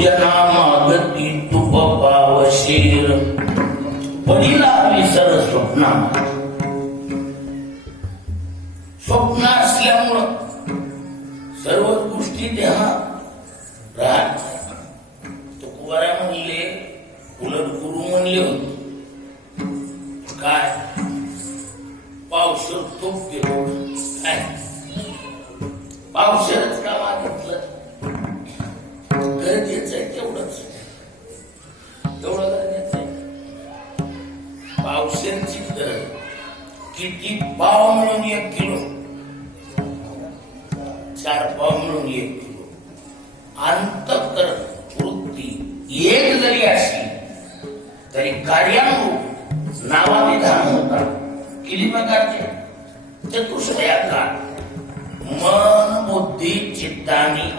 पूजना मागती तुप पावशीर. पडिला विसर स्वप्ना. स्वप्न असल्यामुळं सर्व गोष्टी ध्यानात राहत नाही. म्हणले उलट गुरु म्हणले होते. काय? पावसर तूप गेलो. किती पाव मिळून एक किलो. चार पाव मिळून एक किलो. अंतकर वृत्ती एक जरी असली तरी कार्यानुरूप नावाविधान होतात. किती प्रकारचे? चतुष्टयाकार मन बुद्धी चित्तानी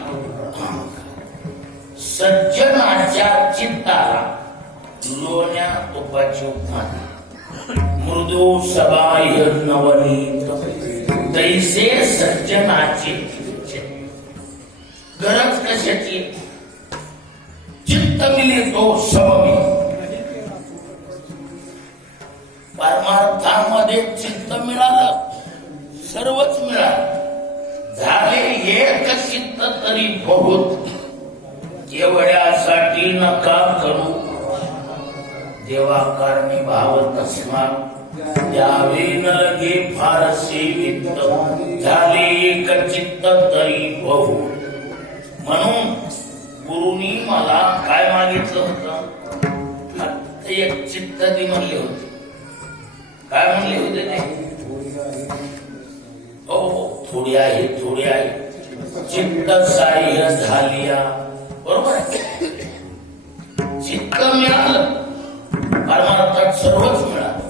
सज्जनाच्या चित्ताला लोण्या तुपाची उपाधी. मृदू सबाह्य नवनीत तैसे सज्जनाचे गरज कशाची? चित्त मिळतो सममी परमार्थामध्ये चित्त मिळालं सर्वच मिळालं। झाले एक चित्त तरी बहुत। एवढ्यासाठी नका करू देवाकारणी भाव तस्मा द्यावे न लगे फारसे वित्त झाले एक चित्त तरी बहु. म्हणून गुरुनी मला काय मागितलं होतं? एक चित्त ती म्हणले होते. काय म्हणले होते ते हो हो थोडी आहे थोडी आहे. चित्त साह्य झालिया. बरोबर चित्त मिळालं. परमार्थात सर्वच मिळालं.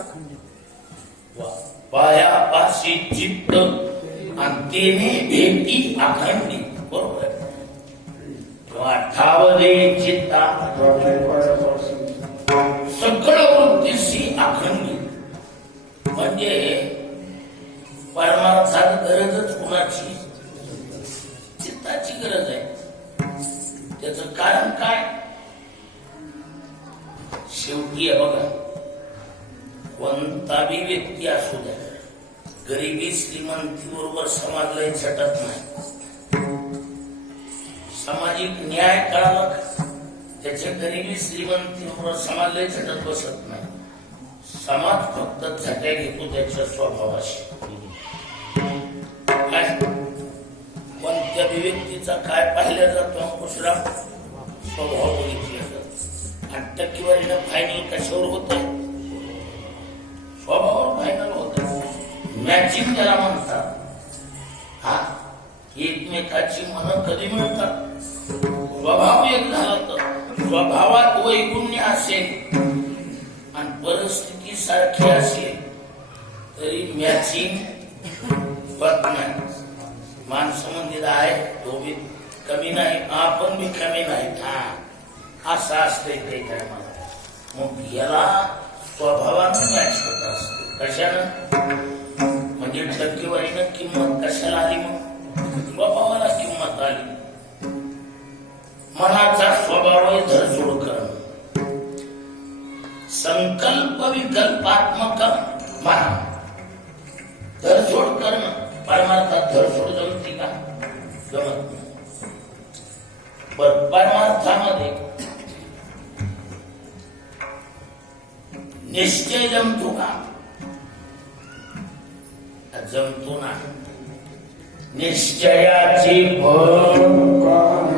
अखंडित वा. पायापाशी चित्त आणि भेटी अखंडित बरोबर. आहे चित्ता. सगळं वृत्तीशी अखंडित म्हणजे परमार्थात गरजच कोणाची? चित्ताची गरज आहे. त्याच कारण काय? शेवटी आहे बघा. कोणता बी व्यक्ती असू द्या. गरिबी श्रीमंती बरोबर समाज लय झटत नाही. सामाजिक न्याय करावा त्याच्या गरिबी श्रीमंती बरोबर समाज लय झटत बसत नाही. समाज फक्त झट्या घेतो त्याच्या स्वभावाशी. काय? कोणत्या व्यक्तीचा काय पाहिला जातो दुसरा स्वभाव बघितला जातो. आठ टक्केवारीनं फायनल कशावर होत आहे मॅचिंग त्याला म्हणतात. हा? एकमेकाची मन कधी मिळतात? स्वभाव एक झाला तर. स्वभावात वैगुण्य असेल आणि परिस्थिती सारखी असेल तरी मॅचिंग होत नाही. माणसं मंदिर आहे तो बी कमी नाही आपण बी कमी नाही. हा. असं असतंय ते काय मला मग याला स्वभावानं मॅच होत असते. कशानं? म्हणजे टक्केवारीनं किंमत कशाला आली मग? स्वभावाला किंमत आली. मनाचा स्वभाव आहे धरसोड करणं. संकल्प विकल्पात्मक मन धरसोड करणं. परमार्थात धरसोड जमते का? जमत नाही. परमार्थामध्ये निश्चय जमतो का? जमतो ना. निश्चयाची फळ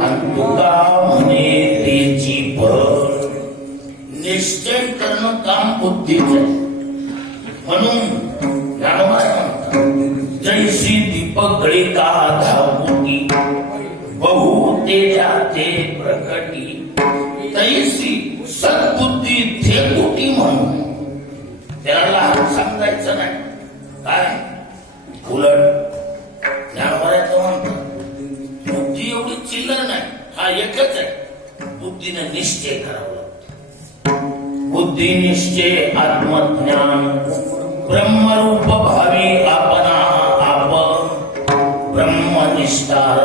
आणि तुका म्हणे तेची फळ निश्चय करणं काम बुद्धीच आहे. म्हणून ज्ञानोबा जैसी दीपक गळिता धावती बहु तेजा ते प्रकटी. तैसी सद्बुद्धी थेकुटी म्हणून. त्याला सांगायचं नाही. काय? उलट ज्ञानोबाचं म्हणतात बुद्धी एवढी चिल्लर नाही हा एकच आहे. बुद्धीने निश्चय करावा बुद्धी निश्चय आत्मज्ञान. ब्रह्मरूप भावी आपणा आपण ब्रह्मनिष्ठार